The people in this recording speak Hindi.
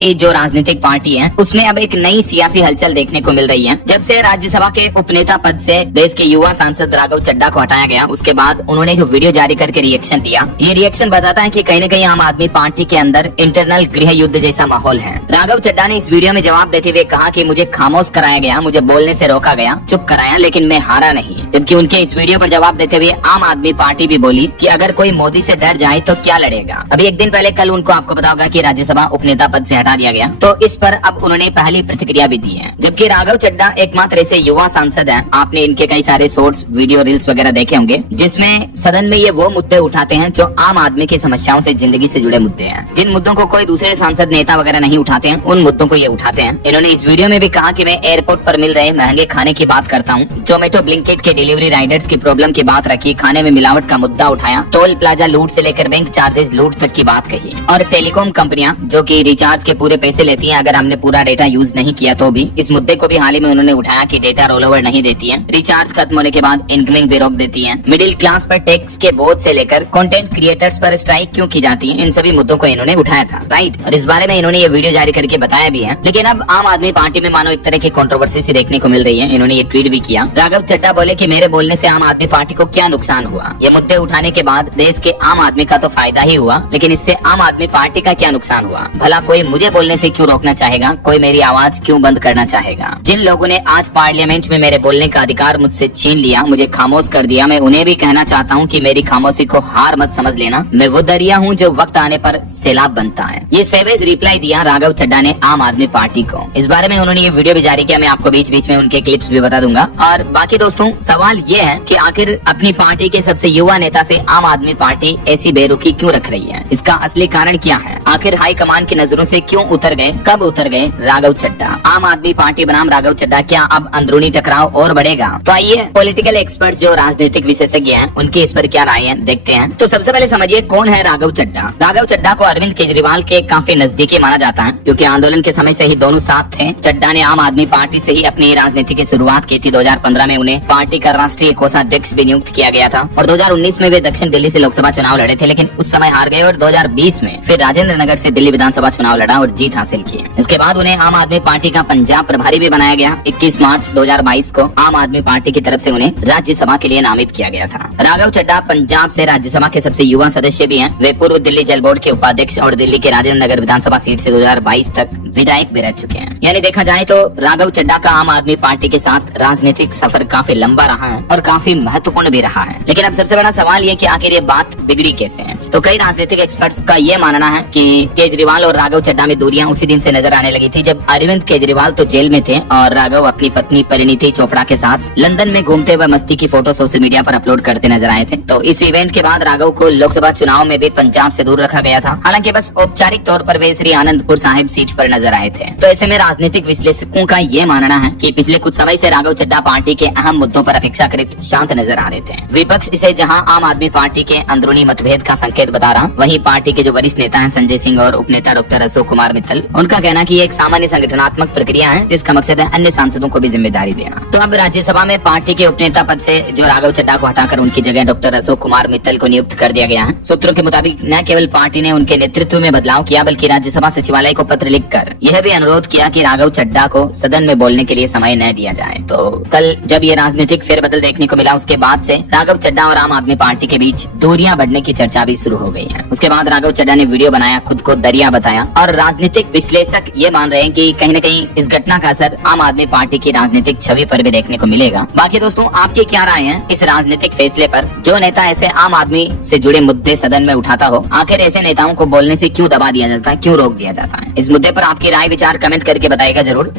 ये जो राजनीतिक पार्टी है उसमें अब एक नई सियासी हलचल देखने को मिल रही है। जब से राज्यसभा के उपनेता पद से देश के युवा सांसद राघव चड्ढा को हटाया गया, उसके बाद उन्होंने जो वीडियो जारी करके रिएक्शन दिया, ये रिएक्शन बताता है कि कहीं न कहीं आम आदमी पार्टी के अंदर इंटरनल गृह युद्ध जैसा माहौल है। राघव चड्ढा ने इस वीडियो में जवाब देते हुए कहा कि मुझे खामोश कराया गया, मुझे बोलने से रोका गया, चुप कराया, लेकिन मैं हारा नहीं। जबकि उनके इस वीडियो पर जवाब देते हुए आम आदमी पार्टी भी बोली कि अगर कोई मोदी से डर जाए तो क्या लड़ेगा। अभी एक दिन पहले कल उनको आपको पता होगा कि राज्यसभा उपनेता पद से हटा दिया गया, तो इस पर अब उन्होंने पहली प्रतिक्रिया भी दी है। जबकि राघव चड्ढा एकमात्र ऐसे युवा सांसद हैं, आपने इनके कई सारे शॉर्ट्स, वीडियो, रील्स वगैरह देखे होंगे, जिसमें सदन में ये वो मुद्दे उठाते हैं जो आम आदमी की समस्याओं से, जिंदगी से जुड़े मुद्दे हैं। जिन मुद्दों को कोई दूसरे सांसद, नेता वगैरह नहीं उठाते हैं, उन मुद्दों को ये उठाते हैं। इन्होंने इस वीडियो में भी कहा कि मैं एयरपोर्ट पर मिल रहे महंगे खाने की बात करता हूँ, जोमेटो, ब्लिंकिट के डिलीवरी राइडर्स की प्रॉब्लम की बात रखी, खाने में मिलावट का मुद्दा उठाया, टोल प्लाजा लूट से लेकर बैंक चार्जेस लूट तक की बात कही। और टेलीकॉम कंपनियां जो कि रिचार्ज के पूरे पैसे लेती हैं, अगर हमने पूरा डेटा यूज नहीं किया तो भी, इस मुद्दे को भी हाल ही में उन्होंने उठाया कि डेटा रोल ओवर नहीं देती है, रिचार्ज खत्म होने के बाद इनकमिंग भी रोक देती है, मिडिल क्लास पर टैक्स के बोझ से लेकर कंटेंट क्रिएटर्स पर स्ट्राइक क्यों की जाती है, इन सभी मुद्दों को इन्होंने उठाया था, राइट। और इस बारे में इन्होंने ये वीडियो जारी करके बताया भी है। लेकिन अब आम आदमी पार्टी में मानो एक तरह की कंट्रोवर्सी सी देखने को मिल रही है। इन्होंने ये ट्वीट भी किया। राघव चड्ढा बोले कि मेरे बोलने से आम आदमी पार्टी को क्या नुकसान हुआ। ये मुद्दे उठाने के बाद देश के आम आदमी का तो फायदा ही हुआ, लेकिन इससे आम आदमी पार्टी का क्या नुकसान हुआ। भला कोई मुझे बोलने से क्यों रोकना चाहेगा, कोई मेरी आवाज क्यों बंद करना चाहेगा। जिन लोगों ने आज पार्लियामेंट में मेरे बोलने का अधिकार मुझसे छीन लिया, मुझे खामोश कर दिया, मैं उन्हें भी कहना चाहता हूँ कि मेरी खामोशी को हार मत समझ लेना। मैं वो दरिया हूँ जो वक्त आने पर सैलाब बनता है। ये सेवेज रिप्लाई दिया राघव चड्ढा ने आम आदमी पार्टी को। इस बारे में उन्होंने ये वीडियो भी जारी किया। मैं आपको बीच बीच में उनके क्लिप्स भी बता दूंगा। और बाकी दोस्तों, सवाल ये है कि आखिर अपनी पार्टी के सबसे युवा नेता से आम आदमी पार्टी ऐसी बेरुखी क्यों रख रही है। इसका असली कारण क्या है। आखिर हाईकमान की नजरों से क्यों उतर गए, कब उतर गए राघव चड्ढा। आम आदमी पार्टी बनाम राघव चड्ढा, क्या अब अंदरूनी टकराव और बढ़ेगा। तो आइए पॉलिटिकल एक्सपर्ट जो राजनीतिक विशेषज्ञ हैं, उनकी इस पर क्या राय है देखते हैं। तो सबसे पहले समझिए कौन है राघव चड्ढा। राघव चड्ढा को अरविंद केजरीवाल के काफी नजदीकी माना जाता है, क्योंकि आंदोलन के समय से ही दोनों साथ थे। चड्ढा ने आम आदमी पार्टी से ही अपनी राजनीति की शुरुआत की थी। 2015 में उन्हें पार्टी का राष्ट्रीय कोषाध्यक्ष भी नियुक्त किया गया था और 2019 में वे दक्षिण दिल्ली से लोकसभा चुनाव लड़े थे, लेकिन उस समय हार गए और 2020 में फिर राजेंद्र नगर से दिल्ली विधानसभा चुनाव लड़ा और जीत हासिल की। इसके बाद उन्हें आम आदमी पार्टी का पंजाब प्रभारी भी बनाया गया। 21 मार्च 2022 को आम आदमी पार्टी की तरफ से उन्हें राज्यसभा के लिए नामित किया गया था। राघव चड्ढा पंजाब से राज्यसभा के सबसे युवा सदस्य भी हैं। वे पूर्व दिल्ली जल बोर्ड के उपाध्यक्ष और दिल्ली के राजेंद्र नगर विधानसभा सीट से 2022 तक विधायक भी रह चुके हैं। यानी देखा जाए तो राघव चड्ढा का आम आदमी पार्टी के साथ राजनीतिक सफर काफी लंबा रहा है और काफी महत्वपूर्ण भी रहा है। लेकिन अब सबसे बड़ा सवाल ये कि आखिर ये बात बिगड़ी कैसे है। तो कई राजनीतिक एक्सपर्ट्स का ये मानना है कि केजरीवाल और राघव चड्ढा में दूरियां उसी दिन से नजर आने लगी थी जब अरविंद केजरीवाल तो जेल में थे और राघव अपनी पत्नी परिणीति चोपड़ा के साथ लंदन में घूमते हुए मस्ती की फोटो सोशल मीडिया पर अपलोड करते नजर आए थे। तो इस इवेंट के बाद राघव को लोकसभा चुनाव में भी पंजाब से दूर रखा गया था। हालांकि बस औपचारिक तौर पर वे श्री आनंदपुर साहिब सीट पर नजर आए थे। तो ऐसे में राजनीतिक विश्लेषकों का ये मानना है कि पिछले कुछ समय से राघव चड्ढा पार्टी के अहम मुद्दों पर अपेक्षाकृत शांत नजर आ रहे थे। विपक्ष इसे जहां आम आदमी पार्टी के अंदरूनी मतभेद का संकेत बता रहा, वहीं पार्टी के जो वरिष्ठ नेता हैं संजय सिंह और उपनेता डॉक्टर अशोक कुमार मित्तल, उनका कहना कि ये एक सामान्य संगठनात्मक प्रक्रिया है जिसका मकसद है अन्य सांसदों को भी जिम्मेदारी देना। तो अब राज्यसभा में पार्टी के उपनेता पद से जो राघव चड्ढा को हटाकर उनकी जगह डॉक्टर अशोक कुमार मित्तल को नियुक्त कर दिया गया है। सूत्रों के मुताबिक न केवल पार्टी ने उनके नेतृत्व में बदलाव किया, बल्कि राज्यसभा सचिवालय को पत्र लिखकर यह भी अनुरोध किया कि राघव चड्ढा को सदन में बोलने के लिए समय न दिया जाए। तो कल जब ये राजनीतिक फेरबदल देखने को मिला, उसके बाद से राघव चड्ढा और आम आदमी पार्टी के बीच दूरियां बढ़ने की चर्चा भी शुरू हो गई है। उसके बाद राघव चड्ढा ने वीडियो बनाया, खुद को दरिया बताया और राजनीतिक विश्लेषक ये मान रहे हैं कि कहीं न कहीं इस घटना का असर आम आदमी पार्टी की राजनीतिक छवि पर भी देखने को मिलेगा। बाकी दोस्तों, आपकी क्या राय है इस राजनीतिक फैसले पर। जो नेता ऐसे आम आदमी से जुड़े मुद्दे सदन में उठाता हो, आखिर ऐसे नेताओं को बोलने से क्यों दबा दिया जाता है, क्यों रोक दिया जाता है। इस मुद्दे पर आपकी राय विचार कमेंट करके बताइएगा जरूर।